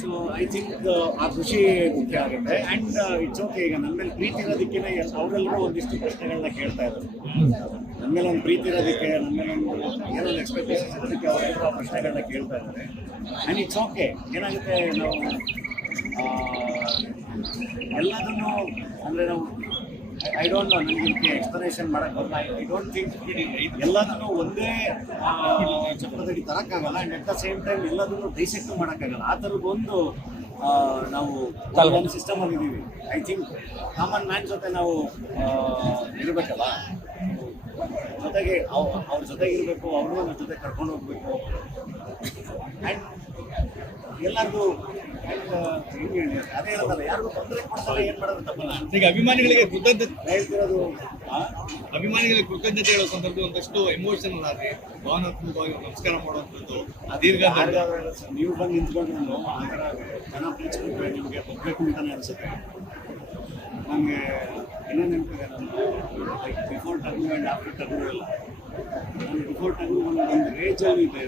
So I think ಆ ಖುಷಿ ಮುಖ್ಯ ಆಗುತ್ತೆ. And it's okay. ಈಗ ನನ್ನ ಮೇಲೆ ಪ್ರೀತಿ ಇರೋದಕ್ಕೆ ಅವರೆಲ್ಲರೂ ಒಂದಿಷ್ಟು ಪ್ರಶ್ನೆಗಳನ್ನ ಕೇಳ್ತಾ ಇದ್ದಾರೆ. ನನ್ನ ಮೇಲೆ ಒಂದು ಪ್ರೀತಿ ಇರೋದಕ್ಕೆ, ನನ್ನ ಮೇಲೆ ಒಂದು ಏನೋ ಒಂದು ಎಕ್ಸ್ಪೆಕ್ಟೇಷನ್ಸ್ ಇರೋದಕ್ಕೆ ಅವರೆಲ್ಲರೂ ಆ ಪ್ರಶ್ನೆಗಳನ್ನ ಕೇಳ್ತಾ ಇದ್ದಾರೆ. And it's okay. ಏನಾಗುತ್ತೆ, ನಾವು ಎಲ್ಲದನ್ನು ಅಂದರೆ ನಾವು ಐ ಡೋಂಟ್ ನೋ, ನನಗೆ ಇದಕ್ಕೆ ಎಕ್ಸ್ಪ್ಲನೇಷನ್ ಮಾಡೋಕ್ಕೆ ಬರಲ್ಲ. ಐ ಡೋಂಟ್ ಥಿಂಕ್ ಎಲ್ಲದನ್ನು ಒಂದೇ ಚಕ್ರದಡಿ ತರೋಕ್ಕಾಗಲ್ಲ. And at the same time ಎಲ್ಲದನ್ನು ಡೈಸೆಕ್ಟ್ ಮಾಡೋಕ್ಕಾಗಲ್ಲ. ಆ ಥರದ್ದು ಒಂದು ನಾವು ಒಂದು ಸಿಸ್ಟಮಲ್ಲಿ ಇದ್ದೀವಿ. ಐ ಥಿಂಕ್ ಕಾಮನ್ ಮ್ಯಾನ್ ಜೊತೆ ನಾವು ಇರಬೇಕಲ್ಲ, ಜೊತೆಗೆ ಅವ್ರ ಜೊತೆಗೆ ಇರಬೇಕು, ಅವರು ನಮ್ಮ ಜೊತೆ ಕರ್ಕೊಂಡು ಹೋಗ್ಬೇಕು. ಆ್ಯಂಡ್ ಎಲ್ಲರಿಗೂ ಅದೇ ಇರೋದಲ್ಲ, ಯಾರಿಗೂ ತೊಂದರೆ ಕೊಡ್ತಾರೆ, ಏನು ಮಾಡೋದು ತಪ್ಪಲ್ಲ. ಈಗ ಅಭಿಮಾನಿಗಳಿಗೆ ಕೃತಜ್ಞತೆ ಹೇಳ್ತಿರೋದು, ಅಭಿಮಾನಿಗಳಿಗೆ ಕೃತಜ್ಞತೆ ಹೇಳೋ ಸಂದರ್ಭ ಒಂದಷ್ಟು ಎಮೋಷನಲ್ ಆಗಿ ಭಾವನಾತ್ಮಕವಾಗಿ ನಮಸ್ಕಾರ ಮಾಡುವಂಥದ್ದು ದೀರ್ಘ ನೀವು ಬಂದು ನಿಂತ್ಕೊಂಡ್ರು ಆ ಥರ ಜನ ಪ್ರೀತಿಸ್ಬಿಟ್ರೆ ನಿಮಗೆ ಹೋಗ್ಬೇಕು ಅಂತಾನೆ ಅನಿಸುತ್ತೆ. ನನಗೆ ಇನ್ನೂ ನೆನಪಿದೆ, ನಾನು ಬಿಫೋರ್ ಟಗು ಆ್ಯಂಡ್ ಆಫ್ಟರ್ ಟಗು ಎಲ್ಲ. ನಾನು ಬಿಫೋರ್ ಟಗು ಒಂದು ರೇಜಲ್ಲಿ ಇದೆ.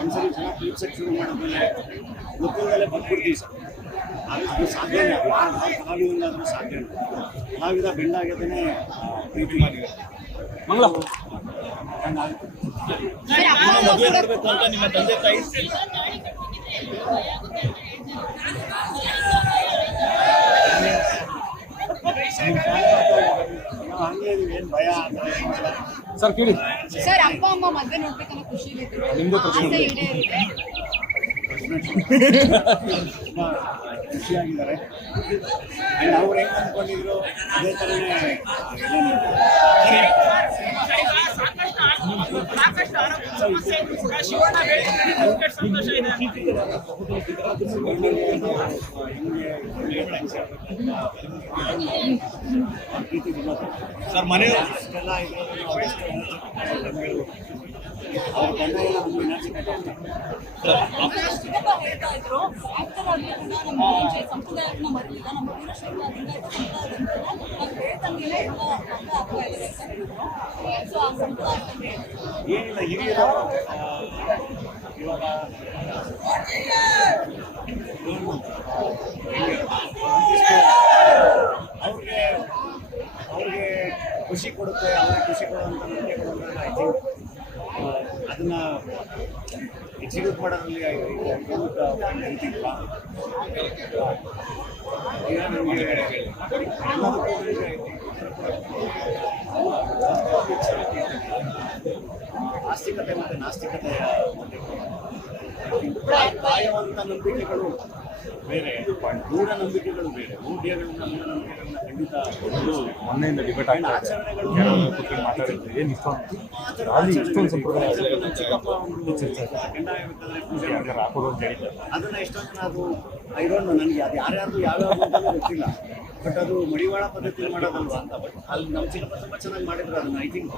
ಒಂದ್ಸರಿ ಜನ ಪ್ರೀತಿಸಕ್ಕೆ ಶುರು ಮಾಡಿದ್ಮೇಲೆ ಗೊತ್ತಿಲ್ಲದಲ್ಲೇ ಬಂದ್ಬಿಡ್ತೀವಿ ಸರ್. ಅದು ಸಾಧ್ಯನೇ, ಕಲಾವಿದಂಗಾದರೂ ಸಾಧ್ಯನೇ. ಕಲಾವಿದ ಬೆಂಡಾಗ್ಯದೇ ಪ್ರೀತಿ ಮಾಡಿದೆ. ಮದುವೆ ಮಾಡಬೇಕು ಅಂತ ನಿಮ್ಮ ತಂದೆ ತಾಯಿ ಹಂಗೆ ಏನು ಭಯ ಸರ್ ಕೇಳಿ ಸರ್, ಅಪ್ಪ ಅಮ್ಮ ಮದುವೆ ನೋಡ್ಬೇಕನ್ನೋ ಖುಷಿ ಇರುತ್ತೆ. ತುಂಬ ಖುಷಿಯಾಗಿದ್ದಾರೆ. ಆ್ಯಂಡ್ ಅವ್ರು ಹೆಂಗೆ ಅಂದ್ಕೊಂಡಿದ್ರು ಅದೇ ಥರನೇ ಸರ್ ಮನೆ ಇಷ್ಟೆಲ್ಲ ಅವ್ರ ಗಂಡ ಎಲ್ಲ ಒಂದು ಎನರ್ಜಿ ಹೇಳ್ತಾ ಇದ್ರು, ಆಕ್ಟರ್ ಆಗ್ಬೇಕಂತ ನಮ್ಮ ಸಂಪ್ರದಾಯನ ಮರಿಲಿಲ್ಲ, ನಮ್ಮ ವೀರಶೈವ ಹೇಳ್ತಂಗೆಲ್ಲ ಎಲ್ಲ ಮದುವೆ ಆಗ್ತಾ ಇದ್ದಾರೆ ಅಂತ ಹೇಳಿದ್ರು. ಸೊ ಆ ಸಂಪ್ರದಾಯ ಏನಿಲ್ಲ, ಹಿರಿಯರು ಇವಾಗ ಅವ್ರಿಗೆ ಖುಷಿ ಕೊಡುತ್ತೆ, ಅವ್ರಿಗೆ ಖುಷಿ ಕೊಡುವಂಥ ನಂಬಿಕೆಗಳು ಐ ಥಿಂಕ್ ಅದನ್ನ ಎಕ್ಸಿಕ್ಯೂಟ್ ಮಾಡೋದ್ರಲ್ಲಿ ಈಗ ನಮಗೆ ಆಸ್ತಿಕತೆ ಮತ್ತು ನಾಸ್ತಿಕತೆಯ ಪ್ರಾಯವಂತ ನಂಬಿಕೆಗಳು ಬೇರೆ, ಮೂಢನಂಬಿಕೆಗಳು ಬೇರೆ. ಮೂಢಗಳನ್ನ ಮೂಢನಂಬಿಕೆಗಳನ್ನ ಖಂಡಿತ ಮೊನ್ನೆಯಿಂದ ಡಿಬೇಟ್ ಆಚರಣೆಗಳು ಅದನ್ನ ಎಷ್ಟೊಂದು ಅದು ಐ ಡೋಂಟ್ ನೋ, ನನಗೆ ಅದು ಯಾರ್ಯಾರ್ದು ಯಾವ್ಯಾವ ಅಂತಾನೂ ಗೊತ್ತಿಲ್ಲ. ಬಟ್ ಅದು ಮಡಿವಾಳ ಪದ್ಧತಿ ಮಾಡೋದಲ್ವಾ ಅಂತ. ಬಟ್ ಅಲ್ಲಿ ನಮ್ಮ ಚಿಕ್ಕಪ್ಪ ತುಂಬ ಚೆನ್ನಾಗಿ ಮಾಡಿದ್ರು ಅದನ್ನ. ಐ ಥಿಂಕ್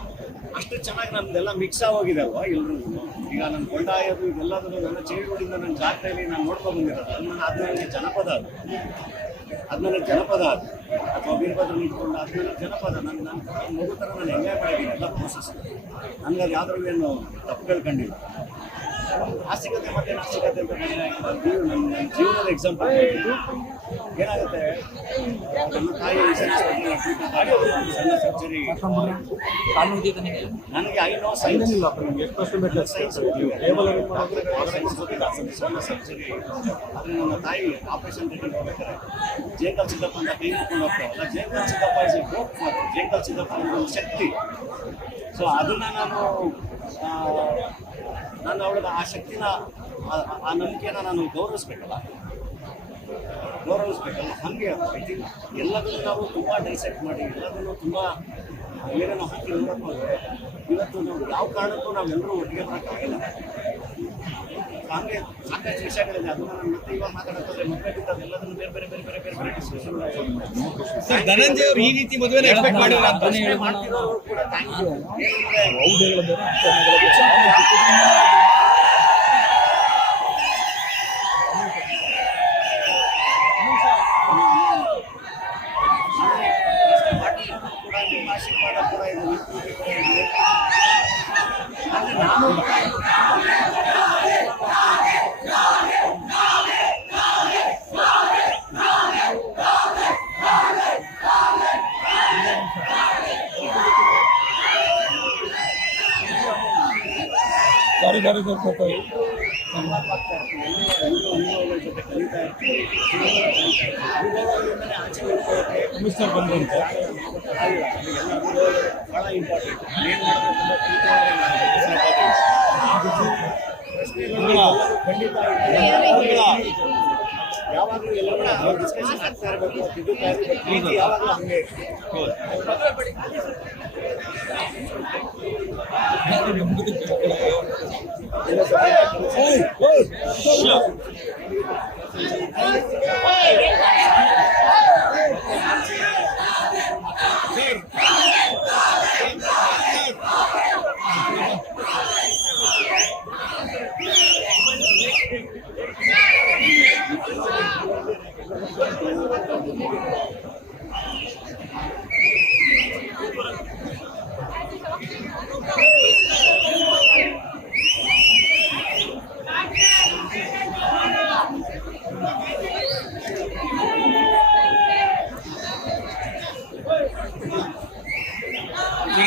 ಅಷ್ಟು ಚೆನ್ನಾಗಿ ನಮ್ದೆಲ್ಲ ಮಿಕ್ಸ್ ಆಗೋಗಿದೆ ಅಲ್ವಾ ಎಲ್ರಿಗೂ. ಈಗ ನನ್ನ ಕೊಂಡಾಯೋದು ಇದೆಲ್ಲದನ್ನು ನನ್ನ ಚೈಲ್ಡ್ಹುಡ್ಡಿಂದ ನನ್ನ ಜಾಗದಲ್ಲಿ ನಾನು ನೋಡ್ಕೊಂಡು ಬಂದಿರೋದು. ಅದು ಆದ್ಮೇಲೆ ಜನಪದ, ಆದ್ಮೇಲೆ ಜನಪದ ಅಥವಾ ವೀರಭದ್ರ ನಿಂತ್ಕೊಂಡು ಆದ್ಮೇಲೆ ಜನಪದ ನನ್ನ ಮಗು ಥರ ನಾನು ಎಂಜಾಯ್ ಮಾಡಿದ್ದೀನಿ ಎಲ್ಲ ಪ್ರೋಸೆಸ್. ನನಗೆ ಅದು ಯಾವ್ದ್ರೂ ಏನು ತಪ್ಪುಗಳು ಕಂಡಿಲ್ಲ. ಆಸ್ತಿಕತೆ ಮತ್ತು ನಾಸ್ತಿಕತೆ ಅಂತ ನನ್ನ ಜೀವನದ ಎಕ್ಸಾಂಪಲ್ ಏನಾಗುತ್ತೆ, ನನ್ನ ತಾಯಿ ಸಣ್ಣ ಸರ್ಜರಿ ನನಗೆ ಐ ನೋ ಸೈನ್ಸ್ ಸಣ್ಣ ಸರ್ಜರಿ. ಆದರೆ ನನ್ನ ತಾಯಿ ಆಪರೇಷನ್ ಥಿಯೇಟರ್ಗೆ ಹೋಗ್ಬೇಕಾರೆ ಜೇಕಲ್ ಸಿದ್ದಪ್ಪ ಅಂತ ಕೈ ಮುಟ್ಕೊಂಡು ಹೋಗ್ತಾರಲ್ಲ, Jekal Siddappa is a group for Jekal Siddappa ಒಂದು ಶಕ್ತಿ. ಸೊ ಅದನ್ನು ನಾನು ಅವಳಿಗೆ ಆ ಶಕ್ತಿನ, ಆ ನಂಬಿಕೆನ ನಾನು ಗೌರವಿಸ್ಬೇಕಲ್ಲ. ಹಾಗೆ ಐ ಥಿಂಕ್ ಎಲ್ಲದನ್ನು ನಾವು ತುಂಬ ಡೈಸೆಕ್ಟ್ ಮಾಡಿ ಎಲ್ಲದನ್ನು ತುಂಬ ಏನೇನೋ ಹಾಕಿ ನೋಡೋಕೆ ಹೋದರೆ ಇವತ್ತು ನಾವು ಯಾವ ಕಾರಣಕ್ಕೂ ನಾವೆಲ್ಲರೂ ಒಟ್ಟಿಗೆ ಬರೋಕ್ಕಾಗಲ್ಲ. ಹಾಗೆ ಸಾಕಷ್ಟು ವಿಷಯಗಳಿದೆ. ಅದನ್ನು ನಾನು ಮತ್ತೆ ಇವಾಗ ಮಾತಾಡೋದ್ರೆ ಮದುವೆ ಬಿಟ್ಟು ಎಲ್ಲದನ್ನು ಬೇರೆ ಬೇರೆ ಬೇರೆ ಬೇರೆ ಬೇರೆ ಬೇರೆ ಡಿಸ್ಕಷನ್ ಧನಂಜಯ ಅವರು ಈ ರೀತಿ ಮದುವೆ ಎಕ್ಸ್ಪೆಕ್ಟ್ ಮಾಡಿಲ್ಲ ಅಂತ ಮಾಡ್ತಿರೋರು ಕೂಡ ಥ್ಯಾಂಕ್ ಯು. ಆಶೀರ್ವಾದ ಕೂಡ ಇದೆ, ನಾನು ಯಾರಿದ್ದಾರೆ ಸ್ವಲ್ಪ ಅನುಭವಗಳ ಜೊತೆ ಕಲಿತಾ ಇರ್ತೀವಿ. ಅನುಭವಗಳಿಂದಲೇ ಆಚೆ ಹೋಗ್ಕೊಳ್ಳೋಕೆ ಮಿಸ್ಟರ್ ಬಂದಂತೆ ಆಗಿಲ್ಲ. ನಮಗೆಲ್ಲ ಅನುಭವಗಳು ಭಾಳ ಇಂಪಾರ್ಟೆಂಟ್. ಏನು ಮಾಡೋದು ತುಂಬ ಪ್ರಶ್ನೆಗಳು ಖಂಡಿತ ಯಾವಾಗಲೂ ಎಲ್ಲರೂ ಡಿಸ್ಕಷನ್ ಆಗ್ತಾ ಇರಬೇಕು, ತಿದ್ದುತ್ತಾ ಇರಬೇಕು. ಪ್ರೀತಿ ಯಾವಾಗಲೂ ಹಂಗೆ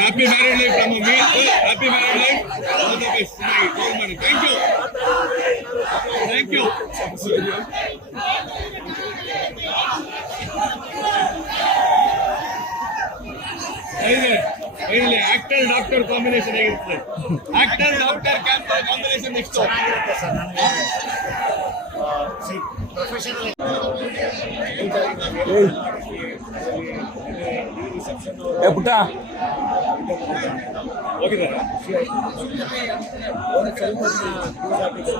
Happy married life from me. Happy married life. All the best. All money. Thank you. Thank you. Finally, actor-doctor combination ಆಗಿರುತ್ತೆ. Actor-doctor combination next. ಚೆನ್ನಾಗಿರುತ್ತೆ ಸರ್. ನನಗೆ ಪ್ರೊಫೆಷನಲ್ ರಿಸೆಪ್ಷನ್ ಏ ಪುಟ್ಟ ಹೋಗಿದ್ದಾರೆ. ಒಂದು ಸ್ವಲ್ಪ ಯೂಸ್ ಆಗ್ತಿದೆ.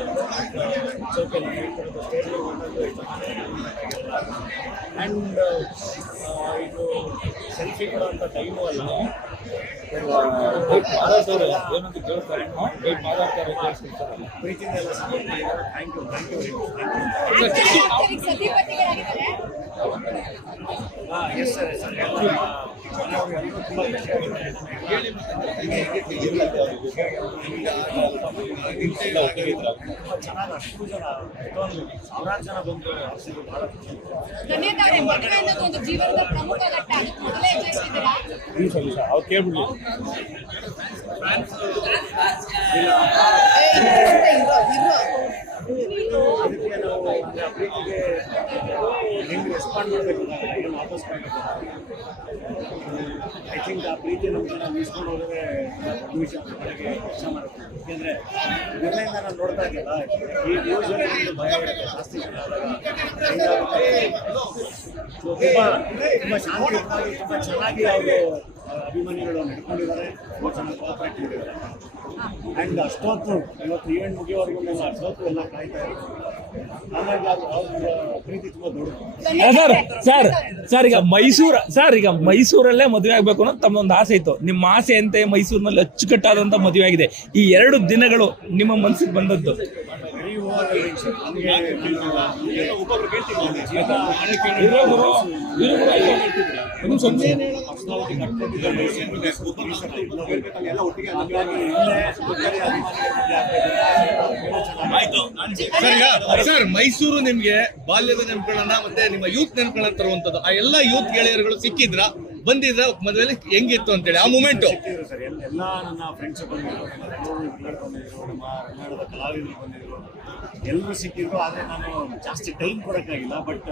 ಆ್ಯಂಡ್ ಇದು ಸೆಲ್ಫಿ ಕೊಡುವಂಥ ಟೈಮು ಅಲ್ಲ. ಮಾತಾಡ್ತಾರೆ ಏನಂತ ಕೇಳ್ತಾರೆ ಮಾತಾಡ್ತಾರೆ ಕೇಳಿಸ್ಕೊಳ್ತಾರಲ್ಲ ಪ್ರೀತಿಯಿಂದ ಎಲ್ಲ ಸಪೋರ್ಟ್ ಮಾಡಿದ್ದಾರೆ. Thank you very much. ಸತಿಪತಿಗಳಾಗಿದ್ದಾರೆ. ಹಾಂ ಎಸ್ ಸರ್ ಎಲ್ಲರೂ ತುಂಬ ಖುಷಿಯಾಗಿದ್ದಾರೆ. ತುಂಬ ಚೆನ್ನಾಗಿ ಅಷ್ಟು ಜನ ಎಷ್ಟೊಂದು ಸಾವಿರಾರು ಜನ ಬಂದು ಆರಿಸಿದ್ರು. ಭಾಳ ಖುಷಿ. ಧನ್ಯವಾದ ಅವರೇ. ಮದುವೆ ಅನ್ನೋದು ಒಂದು ಜೀವನದ ಪ್ರಮುಖ ಘಟ್ಟ. ಅದಕ್ಕೆ ಮೊದಲೇ ಹೆಜ್ಜೆ ಇಟ್ಟಿದ್ದೀರಾ. ಅವ್ರು ಕೇಳ್ಬಿಡ್ಲಿ ಅದಕ್ಕೆ ನಾವು ಅಂದರೆ ಆ ಪ್ರೀತಿಗೆ ಹೆಂಗೆ ರೆಸ್ಪಾಂಡ್ ಮಾಡಬೇಕು, ಏನು ವಾಪಸ್ ಮಾಡಬೇಕು. ಐ ಥಿಂಕ್ ಆ ಪ್ರೀತಿ ನಮಗೆ ನಾವು ಉಳಿಸ್ಕೊಂಡು ಹೋದರೆ ದೊಡ್ಡ ವಿಷಯ ನನಗೆ ಕೆಲಸ ಮಾಡುತ್ತೆ. ಯಾಕೆಂದರೆ ಮೊದಲಿಂದ ನಾನು ನೋಡ್ತಾ ಇದ್ದಲ್ಲ, ಈ ಯೂಶಲಿ ಭಯ ಇರುತ್ತೆ ಜಾಸ್ತಿ ಜನ ಆದಾಗ ಹೆಂಗಾಗುತ್ತೆ. ಸೊ ತುಂಬ ಶಾಂತಿಯುತವಾಗಿ ತುಂಬ ಚೆನ್ನಾಗಿ ಅವರು ಅಭಿಮಾನಿಗಳು ನಡ್ಕೊಂಡಿದ್ದಾರೆ. ತುಂಬ ಚೆನ್ನಾಗಿ ಕೋಆಪ್ರೇಟ್ ಮಾಡಿದ್ದಾರೆ. ಆ್ಯಂಡ್ ಅಷ್ಟೊತ್ತು ಇವತ್ತು ಈವೆಂಟ್ ಮುಗಿಯೋವರೆಗೂ ನಾವು ಅಷ್ಟೊತ್ತು ಎಲ್ಲ ಕಾಯ್ತಾ ಇದ್ದೀವಿ. ಹಾಗಾಗಿ ಅವ್ರ ಪ್ರೀತಿ ತುಂಬ ದೊಡ್ಡದು. ಸರ್ ಈಗ ಮೈಸೂರಲ್ಲೇ ಮದುವೆ ಆಗ್ಬೇಕು ಅನ್ನೋದು ತಮ್ಮೊಂದು ಆಸೆ ಇತ್ತು. ನಿಮ್ಮ ಆಸೆ ಅಂತೆ ಮೈಸೂರಿನಲ್ಲಿ ಅಚ್ಚುಕಟ್ಟಾದಂತ ಮದುವೆ ಆಗಿದೆ. ಈ 2 ದಿನಗಳು ನಿಮ್ಮ ಮನಸ್ಸಿಗೆ ಬಂದದ್ದು ವೆರಿ ಓವರ್ವೆಲ್ಮಿಂಗ್ ನಮಗೆ ಒಬ್ಬೊಬ್ರು ಕೇಳ್ತೀವಿ ಸರ್, ಮೈಸೂರು ನಿಮ್ಗೆ ಬಾಲ್ಯದ ನೆನಪುಗಳನ್ನ ಮತ್ತೆ ನಿಮ್ಮ ಯೂತ್ ನೆನಪುಗಳನ್ನ ತರುವಂತದ್ದು. ಆ ಎಲ್ಲ ಯೂತ್ ಗೆಳೆಯರುಗಳು ಸಿಕ್ಕಿದ್ರ, ಬಂದಿದ್ರ ಮದುವೆಯಲ್ಲಿ ಹೆಂಗಿತ್ತು ಅಂತೇಳಿ ಆ ಮೂಮೆಂಟ್ ಸಿಕ್ಕಿದ್ರು ಸರ್. ಎಲ್ಲ ನನ್ನ ಫ್ರೆಂಡ್ಸ್ ಬಂದಿದ್ರು, ನಮ್ಮ ಬೆಂಗಳೂರು ಬಂದಿದ್ರು, ನಮ್ಮ ಕನ್ನಡದ ಕಲಾವಿದರು ಬಂದಿದ್ರು, ಎಲ್ಲರೂ ಸಿಕ್ಕಿದ್ರು. ಆದರೆ ನಾನು ಜಾಸ್ತಿ ಟೈಮ್ ಕೊಡೋಕ್ಕಾಗಿಲ್ಲ. ಬಟ್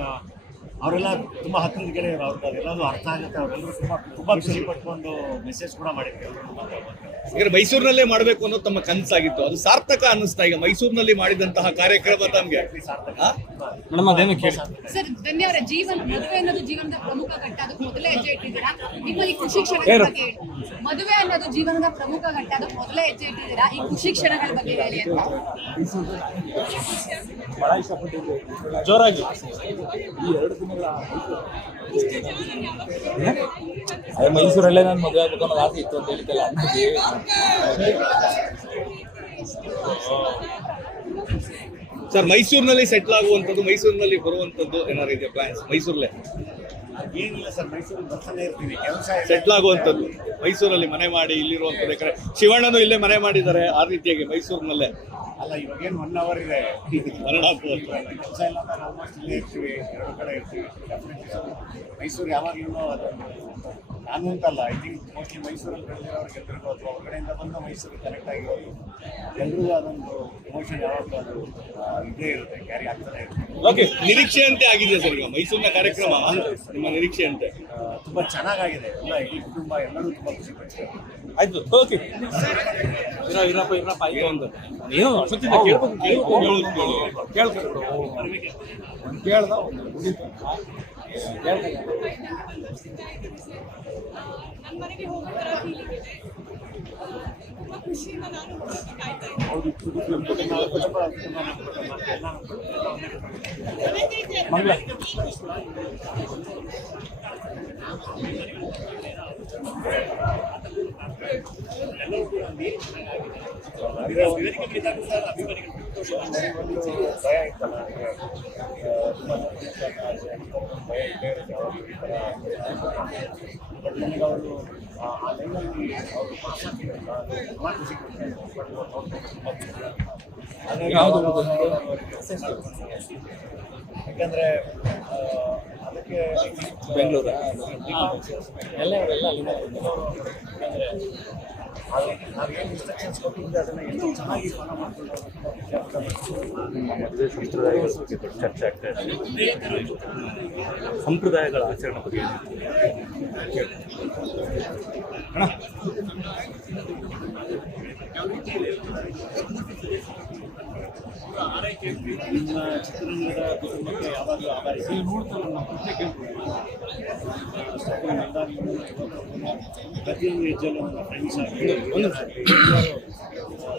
ಅವರೆಲ್ಲ ತುಂಬ ಹತ್ತಿರದ ಗೆಳೆಯರು. ಅವ್ರಿಗೆ ಅದೆಲ್ಲರೂ ಅರ್ಥ ಆಗುತ್ತೆ. ಅವರೆಲ್ಲರೂ ತುಂಬ ಖುಷಿ ಪಟ್ಕೊಂಡು ಮೆಸೇಜ್ ಕೂಡ ಮಾಡಿದ್ರು ಎಲ್ಲರೂ. ಈಗ ಮೈಸೂರಿನಲ್ಲೇ ಮಾಡಬೇಕು ಅನ್ನೋದು ತಮ್ಮ ಕನಸಾಗಿತ್ತು, ಅದು ಸಾರ್ಥಕ ಅನ್ನಿಸ್ತಾ ಈಗ ಮೈಸೂರಿನಲ್ಲಿ ಮಾಡಿದಂತಹ ಕಾರ್ಯಕ್ರಮ ತಮ್ಗೆ? ಮೇಡಮ್ ಅದೇನು ಕೇಳಿ ಸರ್, ಧನ್ಯವಾದ. ಮದುವೆ ಅನ್ನೋದು ಜೀವನದ ಪ್ರಮುಖ ಘಟ್ಟ. ಅದಕ್ಕೆ ಮೊದಲೇ ಹೆಜ್ಜೆ ಇಟ್ಟಿದ್ದೀರಾ. ನಿಮ್ಮ ಈ ಖುಷಿ ಕ್ಷಣಗಳ ಬಗ್ಗೆ ಹೇಳಿ. ಮದುವೆ ಅನ್ನೋದು ಜೀವನದ ಪ್ರಮುಖ ಘಟ್ಟ. ಅದಕ್ಕೆ ಮೊದಲೇ ಹೆಜ್ಜೆ ಇಟ್ಟಿದ್ದೀರಾ. ಈ ಖುಷಿ ಕ್ಷಣಗಳ ಬಗ್ಗೆ ಹೇಳಿ ಅಂತ. ಬಹಳ ಇಷ್ಟಪಟ್ಟಿದ್ದೆ ಜೋರಾಗಿ ಈ 2 ದಿನಗಳ ಮೈಸೂರಲ್ಲೇ ನಾನು ಮದುವೆ ಆಗ್ಬೇಕು ಅನ್ನೋದು ಆಸೆ ಇತ್ತು ಅಂತ ಹೇಳಿದ್ದಲ್ಲ. ಸರ್, ಮೈಸೂರಿನಲ್ಲಿ ಸೆಟ್ಲ್ ಆಗುವಂಥದ್ದು, ಮೈಸೂರಿನಲ್ಲಿ ಬರುವಂಥದ್ದು ಏನಾದ್ರು ಇದೆಯಾ ಪ್ಲಾನ್ಸ್? ಮೈಸೂರಲ್ಲೇ ಏನಿಲ್ಲ ಸರ್, ಮೈಸೂರಿಗೆ ಬರ್ತಾನೆ ಇರ್ತೀನಿ. ಕೆಲಸ ಸೆಟ್ಲ್ ಆಗುವಂಥದ್ದು, ಮೈಸೂರಲ್ಲಿ ಮನೆ ಮಾಡಿ ಇಲ್ಲಿರುವಂಥದ್ದು. ಯಾಕಂದ್ರೆ ಶಿವಣ್ಣನು ಇಲ್ಲೇ ಮನೆ ಮಾಡಿದ್ದಾರೆ. ಆ ರೀತಿಯಾಗಿ ಮೈಸೂರಿನಲ್ಲೇ ಅಲ್ಲ ಇವಾಗೇನು 1 hour ಇದೆ, ಹೊರಡಾಕು. ಕೆಲಸ ಇಲ್ಲ ಅಂದಾಗ ಆಲ್ಮೋಸ್ಟ್ ಇಲ್ಲೇ ಇರ್ತೀವಿ, 2 ಕಡೆ ಇರ್ತೀವಿ. ಮೈಸೂರು ಯಾವಾಗಲೂ ಅದೊಂದು ನಾನು ಅಂತಲ್ಲ, ಐ ಥಿಂಕ್ ಮೋಸ್ಟ್ಲಿ ಮೈಸೂರಲ್ಲಿ ಬೆಳೆದಿರೋರಿಗೆ ಎಲ್ರಿಗೂ ಅಥವಾ ಹೊರಗಡೆಯಿಂದ ಬಂದು ಮೈಸೂರಿಗೆ ಕನೆಕ್ಟ್ ಆಗಿರೋದು ಎಲ್ರಿಗೂ ಅದೊಂದು ಎಮೋಷನ್ ಯಾವಾಗಲೂ ಅದು ಇದ್ದೇ ಇರುತ್ತೆ, ಕ್ಯಾರಿ ಆಗ್ತಾನೆ ಇರುತ್ತೆ. ಓಕೆ, ನಿರೀಕ್ಷೆ ಅಂತೆ ಆಗಿದೆ ಸರ್ ಈಗ ಮೈಸೂರಿನ ಕಾರ್ಯಕ್ರಮ, ನಿಮ್ಮ ನಿರೀಕ್ಷೆ ಅಂತೆ? ತುಂಬ ಚೆನ್ನಾಗಾಗಿದೆ, ಎಲ್ಲ ಇಡೀ ಕುಟುಂಬ ಎಲ್ಲರೂ ತುಂಬ ಖುಷಿ ಪಡ್ತಾರೆ. ಆಯ್ತು, ಓಕೆ. ಇರಪ್ಪ ಆಯ್ತು ಅಂತ ಏನು ಅಷ್ಟೊತ್ತಿಂದ ಕೇಳ್ದ ನನ್ನ ಮನೆಗೆ ಹೋಗೋ ಥರ ಫೀಲಿಂಗ್ ಇದೆ. ತುಂಬ ಖುಷಿಯಿಂದ ನಾನು ಹೋಗೋಕ್ಕೆ ಕಾಯ್ತಾ ಭಯ ಇತ್ತಲ್ಲ, ಬಟ್ ನನಗೆ ಅವರು ಆ ಲೈನಲ್ಲಿ ಅವರು ಪಾಸ್ ಆಗ್ತಿದ್ರಲ್ಲ, ತುಂಬ ಖುಷಿ ಯಾಕಂದರೆ ಅದಕ್ಕೆ ಬೆಂಗಳೂರು ಎಲ್ಲ ಅಲ್ಲಿಂದ ಯಾಕಂದರೆ ನಾವೇನು ಇನ್ಸ್ಟ್ರಕ್ಷನ್ಸ್ ಕೊಟ್ಟಿದ್ದೆ ಅದನ್ನು ಎಷ್ಟು ಚೆನ್ನಾಗಿ ಫಾಲೋ ಮಾಡ್ಕೊಂಡು ಮದುವೆ ಸಂಪ್ರದಾಯಗಳ ಬಗ್ಗೆ ದೊಡ್ಡ ಚರ್ಚೆ ಆಗ್ತಾ ಇದೆ. ಸಂಪ್ರದಾಯಗಳ ಆಚರಣೆ ಬಗ್ಗೆ ನಿಮ್ಮ ಚಿತ್ರರಂಗದ ಕುಟುಂಬಕ್ಕೆ ಯಾವಾಗಲೂ ಆಭಾರಿಸಿ ಪ್ರತಿಯೊಂದು ಹೆಜ್ಜೆಲ್ಲೂ ನನ್ನ ಫ್ರೆಂಡ್ಸ್ ಆಗಿ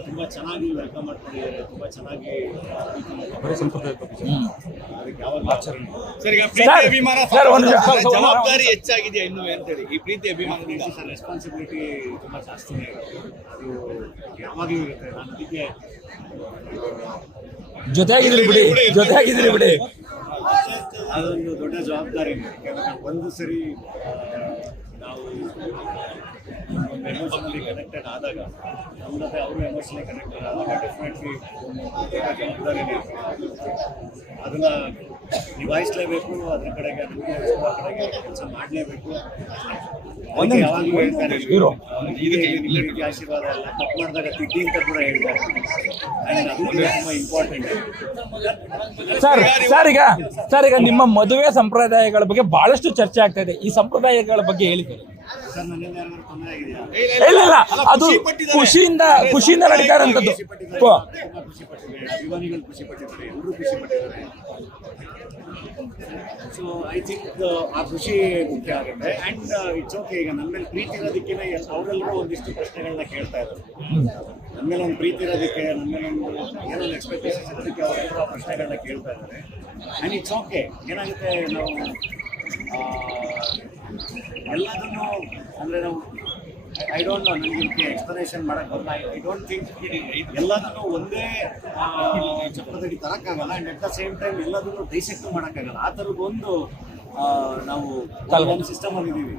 ತುಂಬ ಚೆನ್ನಾಗಿ ವೆಲ್ಕಮ್ ಮಾಡ್ಕೊಂಡಿದ್ದಾರೆ, ತುಂಬ ಚೆನ್ನಾಗಿ ಬರೀ ಸಂಪ್ರದಾಯದ ಬಗ್ಗೆ ಅದಕ್ಕೆ ಯಾವಾಗಲೂ ಆಚರಣೆ ಸರ್ ಈಗ ಪ್ರೀತಿ ಸರ್, ಅಭಿಮಾನ ಸರ್, ಒಂದು ಜವಾಬ್ದಾರಿ ಹೆಚ್ಚಾಗಿದೆಯಾ ಇನ್ನು ಅಂತೇಳಿ ಈ ಪ್ರೀತಿ ಅಭಿಮಾನದಿಂದ? ರೆಸ್ಪಾನ್ಸಿಬಿಲಿಟಿ ತುಂಬ ಜಾಸ್ತಿನೇ ಇದೆ, ಅದು ಯಾವಾಗಲೂ ಇರುತ್ತೆ. ನಾನು ಅದಕ್ಕೆ ಜೊತೆಯಾಗಿದ್ರಿ ಬಿಡಿ ಅದೊಂದು ದೊಡ್ಡ ಜವಾಬ್ದಾರಿ. ಯಾಕಂದರೆ ಒಂದು ಸರಿ ನಾವು ಒಂದು ಎಮೋಷನಲಿ ಕನೆಕ್ಟೆಡ್ ಆದಾಗ, ನಮ್ಮ ಜೊತೆ ಅವರು ಎಮೋಷನಲಿ ಕನೆಕ್ಟೆಡ್ ಆದಾಗ ಡೆಫಿನೆಟ್ಲಿ ದೊಡ್ಡ ಜವಾಬ್ದಾರಿನೇ. ಅದನ್ನು ನಿಭಾಯಿಸಲೇಬೇಕು, ಅದ್ರ ಕಡೆಗೆ ಅನುಭವಿಸುವ ಕಡೆಗೆ ಕೆಲಸ ಮಾಡಲೇಬೇಕು. ಯಾವಾಗಲೂ ಹೇಳ್ತಾರೆ ಇದಕ್ಕೆ ನಿಮ್ಮ ರೀತಿ ಆಶೀರ್ವಾದ ಎಲ್ಲ ತಪ್ಪು ಮಾಡಿದಾಗ ತಿದ್ದಿ ಅಂತ ಕೂಡ ಹೇಳ್ತಾರೆ. ಆ್ಯಂಡ್ ಅದು ಕೂಡ ತುಂಬ ಇಂಪಾರ್ಟೆಂಟ್. ಸರ್ ಈಗ ನಿಮ್ಮ ಮದುವೆ ಸಂಪ್ರದಾಯಗಳ ಬಗ್ಗೆ ಬಹಳಷ್ಟು ಚರ್ಚೆ ಆಗ್ತಾ ಇದೆ. ಈ ಸಂಪ್ರದಾಯಗಳ ಬಗ್ಗೆ ಹೇಳಿ ಸರ್, ನನ್ನಿಂದ ಯಾರಿಗಾದ್ರು ತೊಂದರೆ ಆಗಿದೆಯಾ? ಇಲ್ಲ, ಅದು ಖುಷಿಯಿಂದ ನಡೀತಾ ಇರೋಂಥದ್ದು. ಖುಷಿ ಪಟ್ಟಿದ್ದಾರೆ, ಅಭಿಮಾನಿಗಳು ಖುಷಿ ಪಟ್ಟಿದ್ದಾರೆ, ಎಲ್ಲರೂ ಖುಷಿ ಪಟ್ಟಿದ್ದಾರೆ. ಸೊ ಐ ಥಿಂಕ್ ಆ ಖುಷಿ ಮುಖ್ಯ ಆಗುತ್ತೆ. And it's okay. ಈಗ ನನ್ನ ಮೇಲೆ ಪ್ರೀತಿ ಇರೋದಕ್ಕಿಂತ ಅವರೆಲ್ಲರೂ ಒಂದಿಷ್ಟು ಪ್ರಶ್ನೆಗಳನ್ನ ಕೇಳ್ತಾ ಇದ್ದಾರೆ. ನನ್ನ ಮೇಲೆ ಒಂದು ಪ್ರೀತಿ ಇರೋದಕ್ಕೆ, ನನ್ನ ಮೇಲೆ ಒಂದು ಏನೋ ಒಂದು ಎಕ್ಸ್ಪೆಕ್ಟೇಷನ್ಸ್ ಇರೋದಕ್ಕೆ ಅವರೆಲ್ಲರೂ ಆ ಪ್ರಶ್ನೆಗಳನ್ನ ಕೇಳ್ತಾ ಇದ್ದಾರೆ. And it's okay. ಏನಾಗುತ್ತೆ, ನಾವು ಎಲ್ಲದನ್ನು ಅಂದರೆ ನಾವು ಐ ಡೋಂಟ್ ನೋ, ನನಗೆ ಇದಕ್ಕೆ ಎಕ್ಸ್ಪ್ಲನೇಷನ್ ಮಾಡೋಕ್ಕೆ ಬರಲ್ಲ. ಐ ಡೋಂಟ್ ಥಿಂಕ್ ಎಲ್ಲದನ್ನು ಒಂದೇ ಚಕ್ರದಡಿ ತರೋಕ್ಕಾಗಲ್ಲ. And at the same time ಎಲ್ಲದನ್ನು ಡೈಸೆಕ್ಟ್ ಮಾಡೋಕ್ಕಾಗಲ್ಲ. ಆ ಥರದ್ದೊಂದು ನಾವು ಸಿಸ್ಟಮಲ್ಲಿ ಇದ್ದೀವಿ.